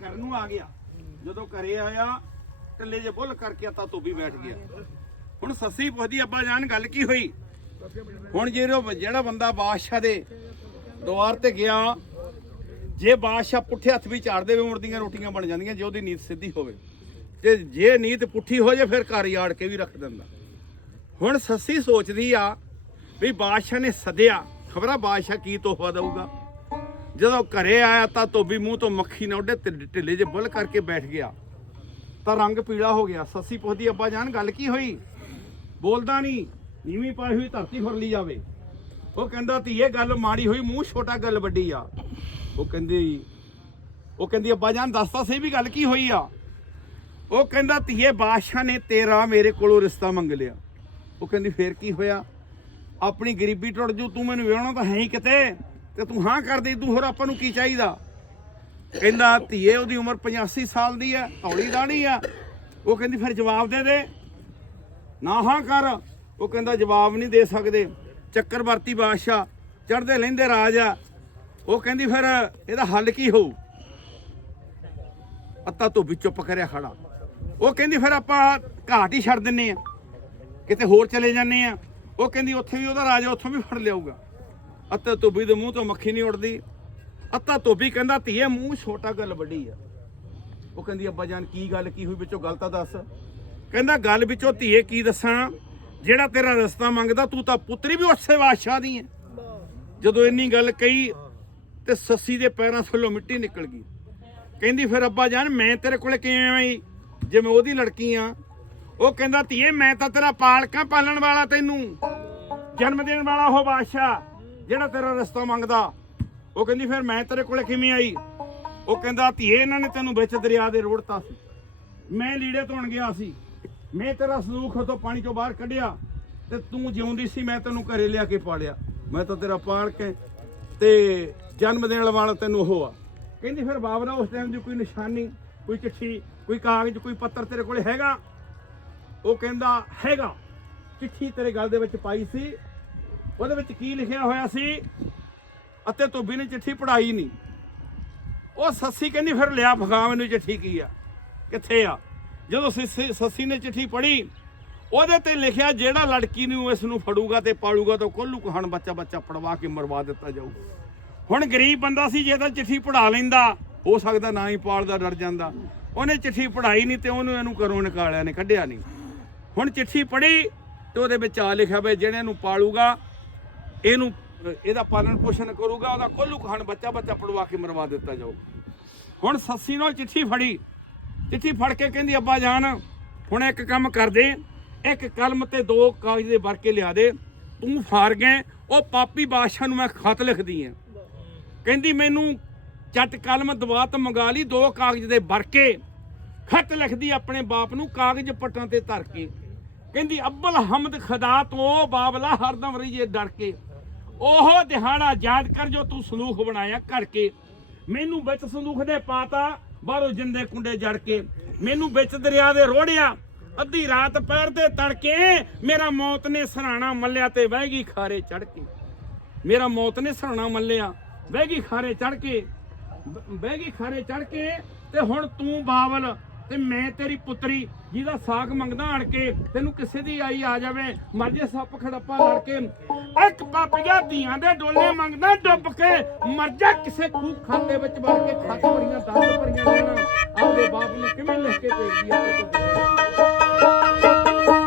ਕਰਨ ਨੂੰ ਆ ਗਿਆ। ਜਦੋਂ ਘਰੇ ਆਇਆ ਟੱਲੇ ਜੇ ਬੁੱਲ ਕਰਕੇ ਤਾਂ ਧੋਬੀ ਬੈਠ ਗਿਆ। ਹੁਣ ਸੱਸੀ ਪੁੱਛਦੀ, ਅੱਬਾ ਜਾਨ, ਗੱਲ ਕੀ ਹੋਈ? ਹੁਣ ਜਿਹੜਾ ਜਿਹੜਾ ਬੰਦਾ ਬਾਦਸ਼ਾਹ ਦੇ ਦੁਆਰ ਤੇ ਗਿਆ, ਜੇ ਬਾਦਸ਼ਾਹ ਪੁੱਠੇ ਹੱਥ ਵੀ ਝਾੜ ਦੇਵੇ ਮੁਰਦੀਆਂ ਰੋਟੀਆਂ ਬਣ ਜਾਂਦੀਆਂ, ਜੇ ਉਹਦੀ ਨੀਤ ਸਿੱਧੀ ਹੋਵੇ। ਤੇ ਜੇ ਨੀਤ ਪੁੱਠੀ ਹੋ ਜੇ, ਫਿਰ ਘਰ ਯਾੜ ਕੇ ਵੀ ਰੱਖ ਦਿੰਦਾ। ਹੁਣ ਸੱਸੀ ਸੋਚਦੀ ਆ ਵੀ ਬਾਦਸ਼ਾਹ ਨੇ ਸੱਦਿਆ। ਖਬਰਾਂ ਬਾਦਸ਼ਾਹ ਕੀ ਤੋਹਫਾ ਦੇਊਗਾ? ਜਦੋਂ ਘਰੇ ਆਇਆ ਤਾਂ ਧੋਬੀ ਮੂੰਹ ਤੋਂ ਮੱਖੀ ਨਾ ਉੱਡੇ ਢਿੱਲੇ 'ਚ ਬੁੱਲ ਕਰਕੇ ਬੈਠ ਗਿਆ। ਤਾਂ ਰੰਗ ਪੀਲਾ ਹੋ ਗਿਆ। ਸੱਸੀ ਪੁੱਛਦੀ, ਅੱਬਾ ਜਾਨ, ਗੱਲ ਕੀ ਹੋਈ? ਬੋਲਦਾ ਨਹੀਂ। ਨੀਵੀਂ ਪਾਈ ਹੋਈ ਧਰਤੀ ਫੁਰਲੀ ਜਾਵੇ। ਉਹ ਕਹਿੰਦਾ, ਧੀਏ, ਗੱਲ ਮਾੜੀ ਹੋਈ, ਮੂੰਹ ਛੋਟਾ ਗੱਲ ਵੱਡੀ ਆ। ਉਹ ਕਹਿੰਦੀ ਉਹ ਕਹਿੰਦੀ, ਅੱਬਾ ਜਾਨ ਦੱਸਦਾ ਸਹੀ ਵੀ ਗੱਲ ਕੀ ਹੋਈ ਆ? ਉਹ ਕਹਿੰਦਾ, ਧੀਏ, ਬਾਦਸ਼ਾਹ ਨੇ ਤੇਰਾ, ਮੇਰੇ ਕੋਲੋਂ ਰਿਸ਼ਤਾ ਮੰਗ ਲਿਆ। ਉਹ ਕਹਿੰਦੀ, ਫੇਰ ਕੀ ਹੋਇਆ? ਆਪਣੀ ਗਰੀਬੀ ਟੁੱਟ ਜੂ, ਤੂੰ ਮੈਨੂੰ ਵਿਆਹਣਾ ਤਾਂ ਹੈ ਹੀ ਕਿਤੇ? ਤੇ ਤੂੰ ਹਾਂ ਕਰ ਦੇ ਤੂੰ ਹੋਰ ਆਪਾਂ ਨੂੰ ਕੀ ਚਾਹੀਦਾ? ਕਹਿੰਦਾ, ਧੀਏ, ਉਹਦੀ ਉਮਰ 85 ਸਾਲ ਦੀ ਹੈ, ਹੌਲੀ ਦਾੜੀ ਆ। ਉਹ ਕਹਿੰਦੀ, ਫਿਰ ਜਵਾਬ ਦੇ ਦੇ। ਨਾ ਹਾਂ ਕਰ। ਉਹ ਕਹਿੰਦਾ, ਜਵਾਬ ਨਹੀਂ ਦੇ ਸਕਦੇ। ਚੱਕਰਵਰਤੀ ਬਾਦਸ਼ਾਹ ਚੜਦੇ ਲੈਂਦੇ ਰਾਜ ਆ। ਉਹ ਕਹਿੰਦੀ, ਫਿਰ ਇਹਦਾ ਹੱਲ ਕੀ ਹੋਊ? ਅੱਤਾ ਤੋਂ ਵੀ ਚੁੱਪ ਕਰਿਆ ਖੜਾ। ਉਹ ਕਹਿੰਦੀ, ਫਿਰ ਆਪਾਂ ਘਾਟ ਹੀ ਛੱਡ ਦਿੰਨੇ ਆ। ਕਿਤੇ ਹੋਰ ਚਲੇ ਜਾਂਦੇ ਆ। ਉਹ ਕਹਿੰਦੀ, ਉੱਥੇ ਵੀ ਉਹਦਾ ਰਾਜਾ ਉੱਥੋਂ ਵੀ ਫੜ ਲਿਆਊਗਾ। ਅੱਤਾ ਧੋਬੀ ਦੇ ਮੂੰਹ ਤੋਂ ਮੱਖੀ ਨਹੀਂ ਉੱਡਦੀ। ਅੱਤਾ ਧੋਬੀ ਕਹਿੰਦਾ, ਧੀਏ, ਮੂੰਹ ਛੋਟਾ ਗੱਲ ਵੱਡੀ ਆ। ਉਹ ਕਹਿੰਦੀ, ਅੱਬਾ ਜਾਨ, ਕੀ ਗੱਲ, ਕੀ ਹੋਈ ਵਿੱਚੋਂ? ਗੱਲ ਤਾਂ ਦੱਸ। ਕਹਿੰਦਾ, ਗੱਲ ਵਿੱਚੋਂ ਧੀਏ, ਕੀ ਦੱਸਾਂ? ਜਿਹੜਾ ਤੇਰਾ ਰਸਤਾ ਮੰਗਦਾ, ਤੂੰ ਤਾਂ ਪੁੱਤਰੀ ਵੀ ਉਸੇ ਬਾਦਸ਼ਾਹ ਦੀ ਹੈ ਜਦੋਂ ਇੰਨੀ ਗੱਲ ਕਹੀ ਤੇ ਸੱਸੀ ਦੇ ਪੈਰਾਂ ਥੱਲੋਂ ਮਿੱਟੀ ਨਿਕਲ ਗਈ। ਕਹਿੰਦੀ, ਫਿਰ ਅੱਬਾ ਜਾਨ, ਮੈਂ ਤੇਰੇ ਕੋਲੇ ਕਿਵੇਂ ਆਈ? ਜੇ ਮੈਂ ਉਹਦੀ ਲੜਕੀ ਆ? ਉਹ ਕਹਿੰਦਾ, ਧੀਏ, ਮੈਂ ਤਾਂ ਤੇਰਾ ਪਾਲਕਾਂ ਪਾਲਣ ਵਾਲਾ ਤੈਨੂੰ। ਜਨਮ ਦੇਣ ਵਾਲਾ ਉਹ ਬਾਦਸ਼ਾਹ। ਜਿਹੜਾ ਤੇਰਾ ਰਸਤਾ ਮੰਗਦਾ, ਉਹ ਕਹਿੰਦੀ, ਫਿਰ ਮੈਂ ਤੇਰੇ ਕੋਲੇ ਕਿਵੇਂ ਆਈ? ਉਹ ਕਹਿੰਦਾ, ਧੀਏ, ਇਹਨਾਂ ਨੇ ਤੈਨੂੰ ਵਿੱਚ ਦਰਿਆ ਦੇ ਰੋੜਤਾ ਸੀ। ਮੈਂ ਲੀੜੇ ਧੋਣ ਗਿਆ ਸੀ। ਮੈਂ ਤੇਰਾ ਸੰਦੂਖ ਤੋਂ ਪਾਣੀ ਚੋਂ ਬਾਹਰ ਕੱਢਿਆ ਤੇ ਤੂੰ ਜਿਉਂਦੀ ਸੀ, ਮੈਂ ਤੈਨੂੰ ਘਰੇ ਲਿਆ ਕੇ ਪਾਲਿਆ। ਮੈਂ ਤਾਂ ਤੇਰਾ ਪਾਲ ਕੇ ਤੇ ਜਨਮ ਦੇਣ ਵਾਲਾ ਤੈਨੂੰ ਉਹ ਆ। ਕਹਿੰਦੀ, ਫਿਰ ਬਾਬਰਾ ਉਸ ਟਾਈਮ ਦੀ ਕੋਈ ਨਿਸ਼ਾਨੀ, ਕੋਈ ਚਿੱਠੀ, ਕੋਈ ਕਾਗਜ਼, ਕੋਈ ਪੱਤਰ ਤੇਰੇ ਕੋਲੇ ਹੈਗਾ? ਉਹ ਕਹਿੰਦਾ, ਹੈਗਾ। ਚਿੱਠੀ ਤੇਰੇ ਗੱਲ ਦੇ ਵਿੱਚ ਪਾਈ ਸੀ ਉਹਦੇ ਵਿੱਚ ਕੀ ਲਿਖਿਆ ਹੋਇਆ ਸੀ? ਅਤੇ ਤੂੰ ਨੇ ਚਿੱਠੀ ਪੜਾਈ ਨਹੀਂ। ਉਹ ਸੱਸੀ ਕਹਿੰਦੀ, ਫਿਰ ਲਿਆ ਫਗਾ ਮੈਨੂੰ ਚਿੱਠੀ ਕੀ ਆ? ਕਿੱਥੇ ਆ? ਜਦੋਂ ਸੱਸੀ ਸੱਸੀ ਨੇ ਚਿੱਠੀ ਪੜ੍ਹੀ, ਉਹਦੇ ਤੇ ਲਿਖਿਆ, ਜਿਹੜਾ ਲੜਕੀ ਨੂੰ ਇਸ ਨੂੰ ਫੜੂਗਾ ਤੇ ਪਾਲੂਗਾ ਤਾਂ ਕੋਲੂ ਕਹਾਣ ਬੱਚਾ ਬੱਚਾ ਪੜਵਾ ਕੇ ਮਰਵਾ ਦਿੱਤਾ ਜਾਊ। ਹੁਣ ਗਰੀਬ ਬੰਦਾ ਸੀ, ਜੇ ਤਾਂ ਚਿੱਠੀ ਪੜਾ ਲੈਂਦਾ, ਹੋ ਸਕਦਾ ਨਾ ਹੀ ਪਾਲਦਾ, ਡਰ ਜਾਂਦਾ। ਉਹਨੇ ਚਿੱਠੀ ਪੜਾਈ ਨਹੀਂ ਤੇ ਉਹਨੂੰ ਇਹਨੂੰ ਘਰੋਂ ਨਿਕਾਲਿਆ ਨੇ, ਕੱਢਿਆ ਨਹੀਂ ਹੁਣ ਚਿੱਠੀ ਪੜ੍ਹੀ ਤੇ ਉਹਦੇ ਵਿੱਚ ਆ ਲਿਖਿਆ ਵੀ ਜਿਹੜੇ ਨੂੰ ਪਾਲੂਗਾ ਇਹਨੂੰ, ਇਹਦਾ ਪਾਲਣ ਪੋਸ਼ਣ ਕਰੂਗਾ, ਉਹਦਾ ਕੋਲੂ ਕਹਾਣ ਬੱਚਾ ਬੱਚਾ ਪੜਵਾ ਕੇ ਮਰਵਾ ਦਿੱਤਾ ਜਾਊਗਾ ਹੁਣ ਸੱਸੀ ਨਾਲ ਚਿੱਠੀ ਫੜੀ। ਚਿੱਠੀ ਫੜ ਕੇ ਕਹਿੰਦੀ, ਅੱਬਾ ਜਾਨ, ਹੁਣ ਇੱਕ ਕੰਮ ਕਰ ਦੇ। ਇੱਕ ਕਲਮ ਤੇ ਦੋ ਕਾਗਜ਼ ਦੇ ਵਰਕੇ ਲਿਆ ਦੇ। ਤੂੰ ਫਾਰ ਗਏ, ਉਹ ਪਾਪੀ ਬਾਦਸ਼ਾਹ ਨੂੰ ਮੈਂ ਖਤ ਲਿਖਦੀ ਆ। ਕਹਿੰਦੀ, ਮੈਨੂੰ ਚੱਟ ਕਲਮ ਦਵਾਤ ਮੰਗਾ ਲਈ, ਦੋ ਕਾਗਜ਼ ਦੇ ਵਰਕੇ। ਖਤ ਲਿਖਦੀ ਆਪਣੇ ਬਾਪ ਨੂੰ, ਕਾਗਜ਼ ਪੱਟਾਂ ਤੇ ਧਰ ਕੇ। ਕਹਿੰਦੀ, ਅੱਬਲ ਹਮਦ ਖਦਾ ਤੋਂ, ਬਾਬਲਾ ਹਰਦਮ ਰਹੀਏ ਡਰ ਕੇ। ਉਹ ਦਿਹਾੜਾ ਯਾਦ ਕਰ ਜੋ ਤੂੰ ਸੰਦੂਖ ਬਣਾਇਆ ਘੜ ਕੇ ਮੈਨੂੰ ਵਿੱਚ ਸੰਦੂਖ ਦੇ ਪਾਤਾ, ਬਾਹਰੋਂ ਜਿੰਦੇ ਕੁੰਡੇ ਜੜ ਕੇ। ਮੈਨੂੰ ਵਿੱਚ ਦਰਿਆ ਦੇ ਰੋੜਿਆ, ਅੱਧੀ ਰਾਤ ਪੈਰ ਤੇ ਤੜਕੇ ਮੇਰਾ ਮੌਤ ਨੇ ਸਰਾਣਾ ਮੱਲਿਆ ਤੇ ਵਹਿ ਗਈ ਖਾਰੇ ਚੜ ਕੇ। ਮੇਰਾ ਮੌਤ ਨੇ ਸਰਾਣਾ ਮੱਲਿਆ ਵਹਿ ਗਈ ਖਾਰੇ ਚੜ ਕੇ ਬ- ਗਈ ਖਾਰੇ ਚੜ ਕੇ ਤੇ ਹੁਣ ਤੂੰ ਬਾਵਲ ਤੇ ਮੈਂ ਤੇਰੀ ਪੁੱਤਰੀ ਜਿਹਦਾ ਸਾਗ ਮੰਗਦਾ ਆਣ ਕੇ ਤੈਨੂੰ ਕਿਸੇ ਦੀ ਆਈ ਆ ਜਾਵੇ ਮਰ ਜੇ ਸੱਪ ਖੜੱਪਾ ਲੜ ਕੇ ਇੱਕ ਪਾਪੀਆ ਧੀਆਂ ਦੇ ਡੋਲੇ ਮੰਗਦਾ ਡੁੱਬ ਕੇ ਮਰ ਜਾ ਕਿਸੇ ਖੂਹ ਖਾਤੇ ਵਿੱਚ ਵੜ ਕੇ ਖੱਤ ਭਰੀਆਂ ਦੰਦ ਭਰੀਆਂ ਜਾਣਾ ਆਪਦੇ ਬਾਪ ਨੂੰ ਕਿਵੇਂ ਲਿਖ ਕੇ ਭੇਜਦੀ ਆ ਤੇ ਤੂੰ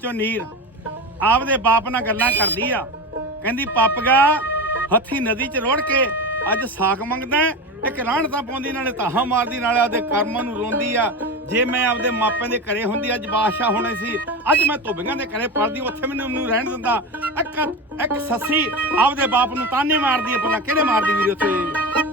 ਵਿੱਚੋਂ ਨੀਰ। ਆਪਦੇ ਬਾਪ ਨਾਲ ਗੱਲਾਂ ਕਰਦੀ ਆ। ਕਹਿੰਦੀ, ਪਾਪਗਾ, ਹੱਥੀ ਨਦੀ 'ਚ ਰੋੜ ਕੇ ਅੱਜ ਸਾਖ ਮੰਗਦਾ ਇੱਕ ਲਾਹਣਤਾ ਪਾਉਂਦੀ, ਨਾਲੇ ਤਾਹਾਂ ਮਾਰਦੀ, ਨਾਲੇ ਆਪਦੇ ਕਰਮਾਂ ਨੂੰ ਰੋਂਦੀ ਆ। ਜੇ ਮੈਂ ਆਪਦੇ ਮਾਪਿਆਂ ਦੇ ਘਰੇ ਹੁੰਦੀ, ਅੱਜ ਬਾਦਸ਼ਾਹ ਹੋਣੇ ਸੀ, ਅੱਜ ਮੈਂ ਤੋਬਿੰਗਾਂ ਦੇ ਘਰੇ ਪੜਦੀ ਉੱਥੇ ਮੈਨੂੰ ਨੂੰ ਰਹਿਣ ਦਿੰਦਾ। ਇੱਕ ਇੱਕ ਸੱਸੀ ਆਪਦੇ ਬਾਪ ਨੂੰ ਤਾਨੇ ਮਾਰਦੀ ਆ ਪਤਾ ਕਿਹੜੇ ਮਾਰਦੀ ਵੀਰੇ ਉੱਥੇ?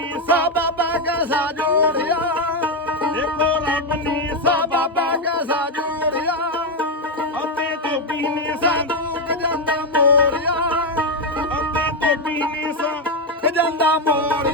ਨੀਸਾ ਬਾਬਾ ਕੈਸਾ ਜੋੜਿਆ। ਦੇਖੋ ਰੱਬ ਨੀਸਾ ਬਾਬਾ ਕੈਸਾ ਜੋੜਿਆ। ਅਤੇ ਧੋਬੀ ਨੀਸਾ ਦੂਕ ਜਾਂਦਾ ਮੋੜਿਆ ਅਤੇ ਧੋਬੀ ਨੀਸਾ ਜਾਂਦਾ ਮੋੜਿਆ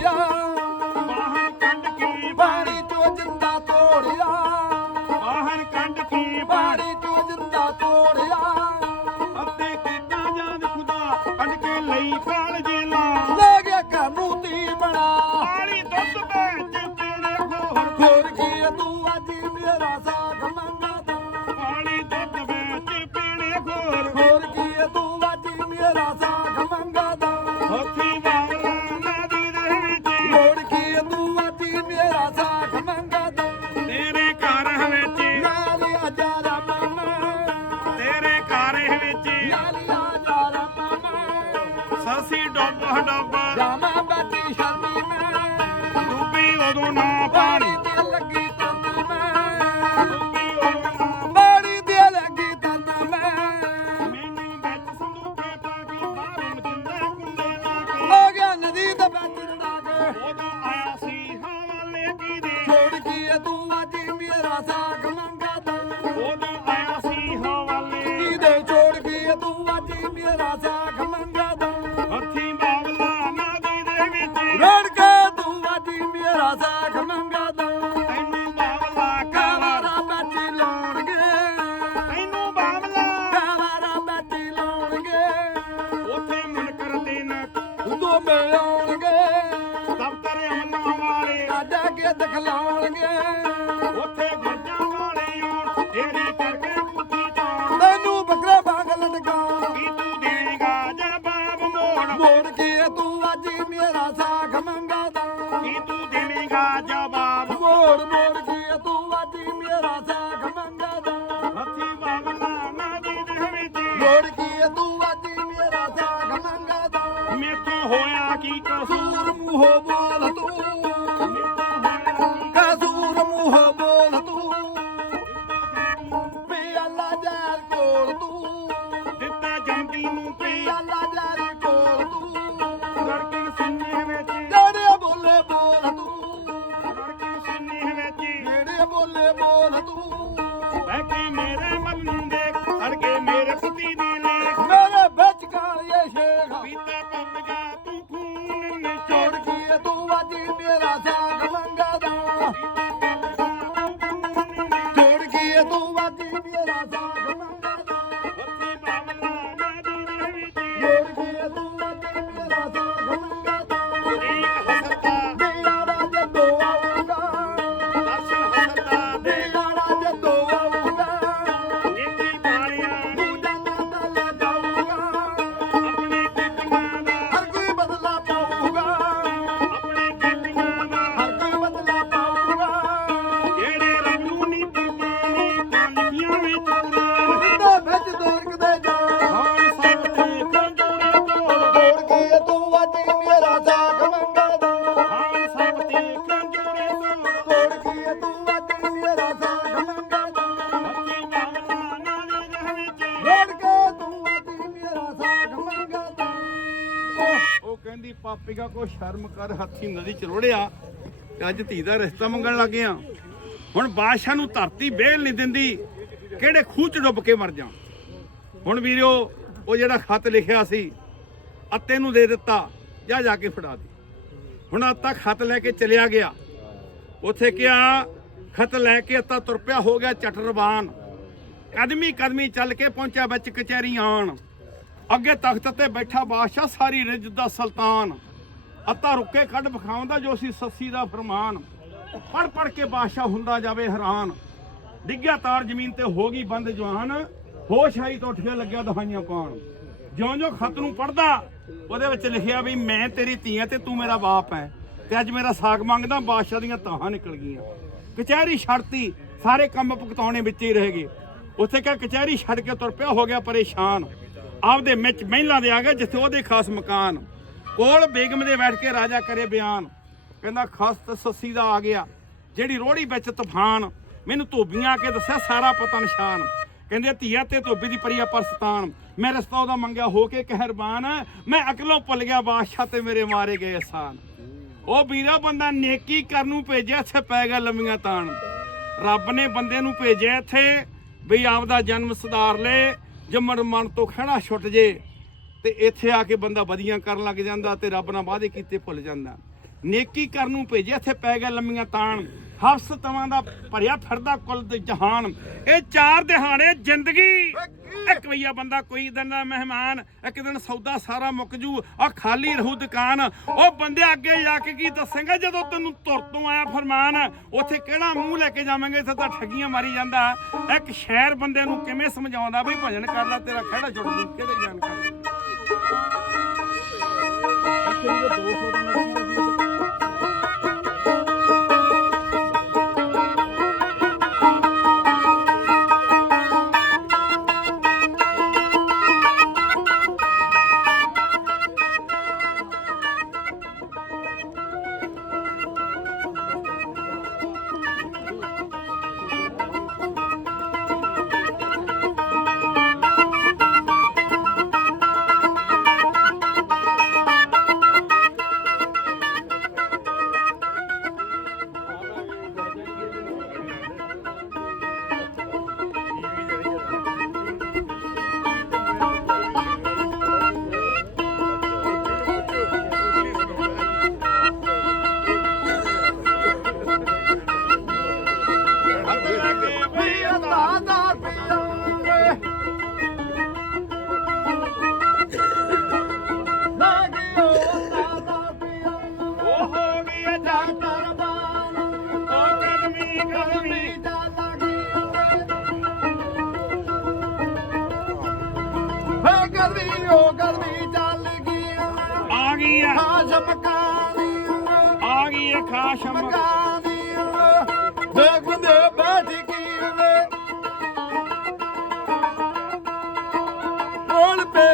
想年 ਕਹਿੰਦੀ ਕੋ ਸ਼ਰਮ ਕਰ ਹੱਥੀ ਨਦੀ ਚ ਰੋੜਿਆ ਤੇ ਅੱਜ ਧੀ ਦਾ ਰਿਸ਼ਤਾ ਮੰਗਣ ਲੱਗ ਗਿਆ ਹੁਣ ਬਾਦਸ਼ਾਹ ਨੂੰ ਧਰਤੀ ਬੇਲ ਨਹੀਂ ਦਿੰਦੀ, ਕਿਹੜੇ ਖੂਹ ਚ ਡੁੱਬ ਕੇ ਮਰ ਜਾ ਹੁਣ ਵੀਰੋ ਉਹ ਜਿਹੜਾ ਖਤ ਲਿਖਿਆ ਸੀ, ਅੱਤੇ ਨੂੰ ਦੇ ਦਿੱਤਾ, ਜਾ ਜਾ ਕੇ ਫੜਾ ਦੇ। ਹੁਣ ਅੱਤਾ ਖਤ ਲੈ ਕੇ ਚਲਿਆ ਗਿਆ। ਉਥੇ ਕਿਹਾ, ਖਤ ਲੈ ਕੇ ਅੱਤਾ ਤੁਰ ਪਿਆ ਹੋ ਗਿਆ ਚਟਰਬਾਨ ਕਦਮੀ ਕਦਮੀ ਚੱਲ ਕੇ ਪਹੁੰਚਿਆ ਵਿੱਚ ਕਚਹਿਰੀ ਆਣ। ਅੱਗੇ ਤਖਤ ਤੇ ਬੈਠਾ ਬਾਦਸ਼ਾਹ ਸਾਰੀ ਰਿਜ ਦਾ ਸੁਲਤਾਨ। ਅੱਤਾ ਰੁੱਕੇ ਕੱਢ ਵਿਖਾਉਂਦਾ ਜੋ ਸੀ ਸੱਸੀ ਦਾ ਫਰਮਾਨ। ਪੜ ਪੜ ਕੇ ਬਾਦਸ਼ਾਹ ਹੁੰਦਾ ਜਾਵੇ ਹੈਰਾਨ। ਡਿੱਗਿਆ ਤਾਰ ਜ਼ਮੀਨ ਤੇ ਹੋ ਗਈ ਬੰਦ ਜਵਾਨ। ਹੋਸ਼ ਆਈ ਤੋਂ ਉੱਠ ਕੇ ਲੱਗਿਆ ਦਵਾਈਆਂ ਪਾਉਣ ਜਿਉਂ-ਜਿਉਂ ਖਤ ਨੂੰ ਪੜਦਾ ਉਹਦੇ ਵਿੱਚ ਲਿਖਿਆ ਵੀ ਮੈਂ ਤੇਰੀ ਧੀ ਐ ਤੇ ਤੂੰ ਮੇਰਾ ਬਾਪ ਹੈ। ਤੇ ਅੱਜ ਮੇਰਾ ਸਾਗ ਮੰਗਦਾ, ਬਾਦਸ਼ਾਹ ਦੀਆਂ ਤਾਹਾਂ ਨਿਕਲ ਗਈਆਂ। ਕਚਹਿਰੀ ਛੱਡਤੀ, ਸਾਰੇ ਕੰਮ ਭੁਗਤਾਉਣੇ ਵਿੱਚ ਹੀ ਰਹਿ ਗਏ। ਉੱਥੇ ਕਿਹਾ ਕਚਹਿਰੀ ਛੱਡ ਕੇ ਤੁਰ ਪਿਆ, ਹੋ ਗਿਆ ਪਰੇਸ਼ਾਨ। ਆਪਦੇ ਵਿੱਚ ਮਹਿਲਾ ਦੇ ਆ ਗਿਆ ਜਿੱਥੇ ਉਹਦੇ ਖਾਸ ਮਕਾਨ। ਕੋਲ ਬੇਗਮ ਦੇ ਬੈਠ ਕੇ ਰਾਜਾ ਕਰੇ ਬਿਆਨ। ਕਹਿੰਦਾ, ਖਸਤ ਸੱਸੀ ਦਾ ਆ ਗਿਆ, ਜਿਹੜੀ ਰੋੜੀ ਵਿੱਚ ਤੂਫਾਨ, ਮੈਨੂੰ ਧੋਬੀਆਂ ਆ ਕੇ ਦੱਸਿਆ ਸਾਰਾ ਪਤਾ ਨਿਸ਼ਾਨ। ਕਹਿੰਦੇ, ਧੀਆ ਤੇ ਧੋਬੀ ਦੀ ਪਰੀਆ ਪਰਸਤਾਨ, ਮੈਂ ਰਸਤਾ ਉਹਦਾ ਮੰਗਿਆ, ਹੋ ਕੇ ਕਹਿਰਬਾਨ, ਮੈਂ ਅਕਲੋਂ ਭੁੱਲ ਗਿਆ, ਬਾਦਸ਼ਾਹ ਤੇ ਮੇਰੇ ਮਾਰੇ ਗਏ ਆਸਾਨ ਉਹ ਵੀਰਾ ਬੰਦਾ ਨੇਕੀ ਕਰਨ ਨੂੰ ਭੇਜਿਆ, ਇੱਥੇ ਪੈ ਗਿਆ ਲੰਮੀਆਂ ਤਾਣ। ਰੱਬ ਨੇ ਬੰਦੇ ਨੂੰ ਭੇਜਿਆ ਇੱਥੇ ਵੀ ਆਪਦਾ ਜਨਮ ਸੁਧਾਰ ਲੈ, ਜੰਮਣ ਮਨ ਤੋਂ ਖੜਾ ਛੁੱਟ ਜੇ। ਤੇ ਇੱਥੇ ਆ ਕੇ ਬੰਦਾ ਵਧੀਆਂ ਕਰਨ ਲੱਗ ਜਾਂਦਾ ਤੇ ਰੱਬ ਨਾਲ ਵਾਅਦੇ ਕੀਤੇ ਭੁੱਲ ਜਾਂਦਾ। ਨੇਕੀ ਕਰਨ ਨੂੰ ਭੇਜਿਆ, ਇੱਥੇ ਪੈ ਗਿਆ ਲੰਮੀਆਂ ਤਾਣ। ਹਫਸ ਤਵਾਂ ਦਾ ਭਰਿਆ ਫਿਰਦਾ ਕੁੱਲ ਦੇ ਜਹਾਨ। ਇਹ ਚਾਰ ਦਿਹਾੜੇ ਜ਼ਿੰਦਗੀ। ਇੱਕ ਵਈਆ ਬੰਦਾ ਕੋਈ ਦਿਨ ਦਾ ਮਹਿਮਾਨ, ਇੱਕ ਦਿਨ ਸੌਦਾ ਸਾਰਾ ਮੁੱਕ ਜੂ ਆ ਖਾਲੀ ਰਹੂ ਦੁਕਾਨ। ਉਹ ਬੰਦੇ ਅੱਗੇ ਜਾ ਕੇ ਕੀ ਦੱਸੇਗਾ, ਜਦੋਂ ਤੈਨੂੰ ਤੁਰ ਤੋਂ ਆਇਆ ਫਰਮਾਨ, ਉੱਥੇ ਕਿਹੜਾ ਮੂੰਹ ਲੈ ਕੇ ਜਾਵਾਂਗੇ, ਇੱਥੇ ਤਾਂ ਠੱਗੀਆਂ ਮਾਰੀ ਜਾਂਦਾ। ਇੱਕ ਸ਼ਹਿਰ ਬੰਦੇ ਨੂੰ ਕਿਵੇਂ ਸਮਝਾਉਂਦਾ, ਬਈ ਭਜਨ ਕਰ ਲੈ ਤੇਰਾ ਖੜਾ ਛੁੱਟ ਜੂ, ਕਿਹੜੇ ਜਾਣ ਕਰ 这是一个多说的。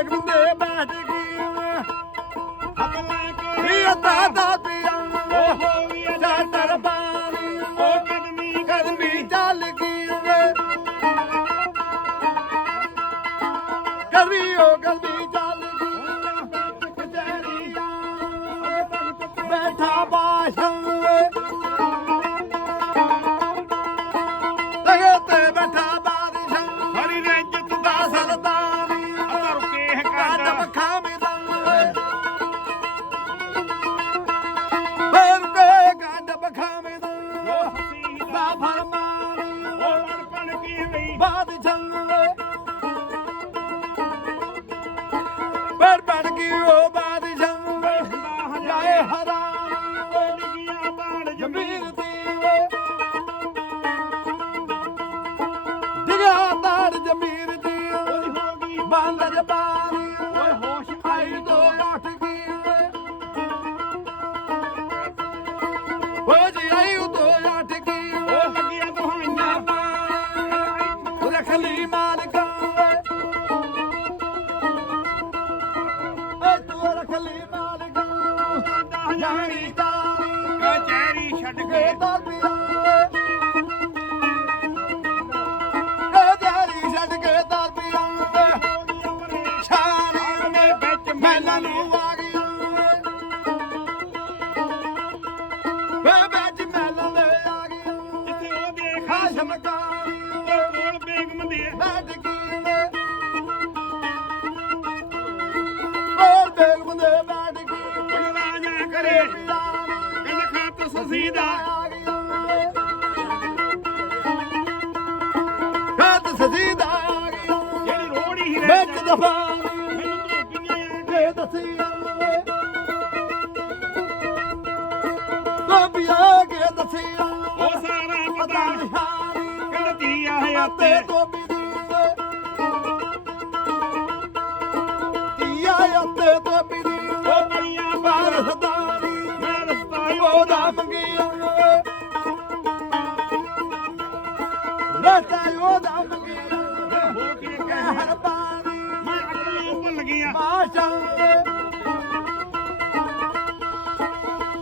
ਪੇਗਦੇ ਬੈਠ ਗਈ ਵੇ ਹੱਥ ਲੈ ਕੇ ਦਾਦਾ ਪਿਆ? ਰਖ ਲਈ ਮਾਲਕਾਂ ਏ ਤੂੰ ਲਈ ਮਾਲਕਾਂ ਦਾ ਜਾਣੀ ਜਾਣੀ ਕਚਹਿਰੀ ਛੱਡ ਕੇ। ਕੇ ਤਾਂ ਪਿਆ ਤੁਸੀਂ ਦਾ ਖਾਤ ਸਜੀ ਦਾ ਜਿਹੜੀ ਰੋੜ ਹੀ ਹੀਰੇ ਵਿੱਚ ਦਫਾ ਮੈਨੂੰ ਤੂੰ ਕਿੰਨੀਆਂ ਦੇ ਦਸੀ ਲੋਬੀਆ ਕੇ ਦਸੀ ਉਹ ਸਾਰਾ ਪਤਾ ਕੰਦਤੀ ਆ ਤੇ ਤੋਬੀ ਦੀ ਤੀਆ ਤੇ ਤੋਬੀ ਦੀ ਉਹ ਪਈਆਂ ਬਾਹਰ। ਸਦਾ ਰਸਤਾ ਉਹਦਾ ਮੰਗੀਆਂ ਰਸਤਾ ਉਹਦਾ ਮੰਗੀਆਂ ਹੋ ਕੇ ਕਹਿ ਮਿਹਰਬਾਨੀ ਮੈਂ ਅਕਲੀ ਭੁੱਲ ਗਿਆ ਮਾਸ਼ਾ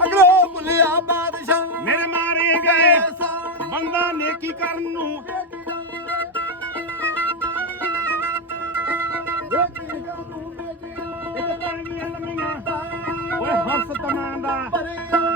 ਅਗਰੋ ਬੁਲਿਆ ਬਾਦਸ਼ਾਹ। ਮੇਰੇ ਮਾਰੇ ਗਏ। ਬੰਦਾ ਨੇਕੀ ਕਰਨ ਨੂੰ। ਓਏ ਹੱਸ ਤਮਾਂ ਦਾ।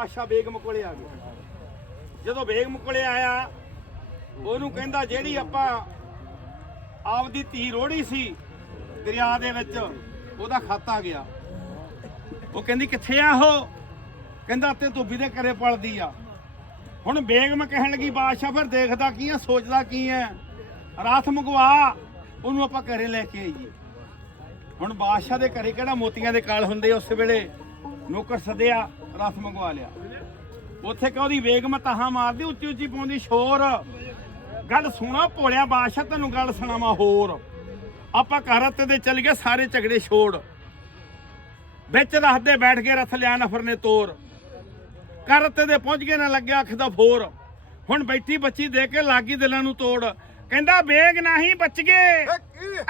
ਬਾਦਸ਼ਾਹ ਬੇਗਮ ਕੋਲੇ ਆ ਗਿਆ ਜਦੋਂ ਬੇਗਮ ਕੋਲੇ ਆਇਆ, ਉਹਨੂੰ ਕਹਿੰਦਾ, ਜਿਹੜੀ ਆਪਾਂ ਆਪਦੀ ਧੀ ਰੋੜੀ ਸੀ ਦਰਿਆ ਦੇ ਵਿੱਚ, ਉਹਦਾ ਖਾਤਾ ਗਿਆ। ਉਹ ਕਹਿੰਦੀ, ਕਿੱਥੇ ਆ ਉਹ? ਕਹਿੰਦਾ ਤੇ ਧੋਬੀ ਦੇ ਘਰੇ ਪਲਦੀ ਆ। ਹੁਣ ਬੇਗਮ ਕਹਿਣ ਲੱਗੀ, ਬਾਦਸ਼ਾਹ, ਫਿਰ ਦੇਖਦਾ ਕੀ ਆ, ਸੋਚਦਾ ਕੀ ਹੈ ਰਾਤ ਮੰਗਵਾ, ਉਹਨੂੰ ਆਪਾਂ ਘਰੇ ਲੈ ਕੇ ਆਈਏ। ਹੁਣ ਬਾਦਸ਼ਾਹ ਦੇ ਘਰੇ ਕਿਹੜਾ ਮੋਤੀਆਂ ਦੇ ਕਾਲ ਹੁੰਦੇ ਉਸ ਵੇਲੇ? ਨੌਕਰ ਸਦਿਆ। ਰਸ ਮੰਗਵਾ ਲਿਆ। ਉੱਥੇ ਕਿ ਉਹਦੀ ਵੇਗਮ ਤਾਹਾਂ ਮਾਰਦੀ, ਉੱਚੀ ਉੱਚੀ ਪਾਉਂਦੀ, ਸ਼ੋਰ। ਗੱਲ ਸੁਣਾ ਭੋਲਿਆ ਬਾਦਸ਼ਾਹ, ਤੈਨੂੰ ਗੱਲ ਸੁਣਾਵਾਂ ਹੋਰ। ਆਪਾਂ ਘਰ ਉੱਤੇ ਦੇ ਚੱਲ ਗਏ, ਸਾਰੇ ਝਗੜੇ ਛੋੜ। ਵਿੱਚ ਰੱਖਦੇ ਬੈਠ ਕੇ ਰਥ ਲਿਆ ਨਫਰ ਨੇ ਤੋਰ। ਘਰ ਉੱਤੇ ਦੇ ਪਹੁੰਚ ਗਏ ਨਾ ਲੱਗਿਆ ਅੱਖ ਦਾ ਫੋਰ। ਹੁਣ ਬੈਠੀ ਬੱਚੀ ਦੇ ਕੇ ਲਾਗੀ ਦਿਲਾਂ ਨੂੰ ਤੋੜ। ਕਹਿੰਦਾ ਵੇਗ ਨਹੀਂ ਬਚ ਗਏ।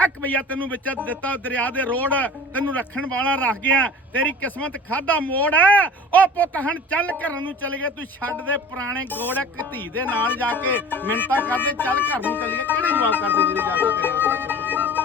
ਅੱਕ ਭਈਆ ਤੈਨੂੰ ਵਿੱਚ ਦਿੱਤਾ ਦਰਿਆ ਦੇ ਰੋੜ ਤੈਨੂੰ ਰੱਖਣ ਵਾਲਾ ਰੱਖ ਗਿਆ। ਤੇਰੀ ਕਿਸਮਤ ਖਾਦਾ ਮੋੜ ਉਹ ਪੁੱਤ ਹਣ ਚੱਲ ਘਰ ਨੂੰ ਚਲੇ ਗਏ। ਤੂੰ ਛੱਡ ਦੇ ਪੁਰਾਣੇ ਗੋੜ ਇੱਕ ਧੀ ਦੇ ਨਾਲ ਜਾ ਕੇ। ਮਿੰਤਾ ਕਰਦੇ ਚੱਲ ਘਰ ਨੂੰ ਚਲੀਏ ਕਿਹੜੇ ਜਵਾਬ ਕਰਦੇ ਜਿਹੜੇ ਜਾ ਕੇ ਕਰੇ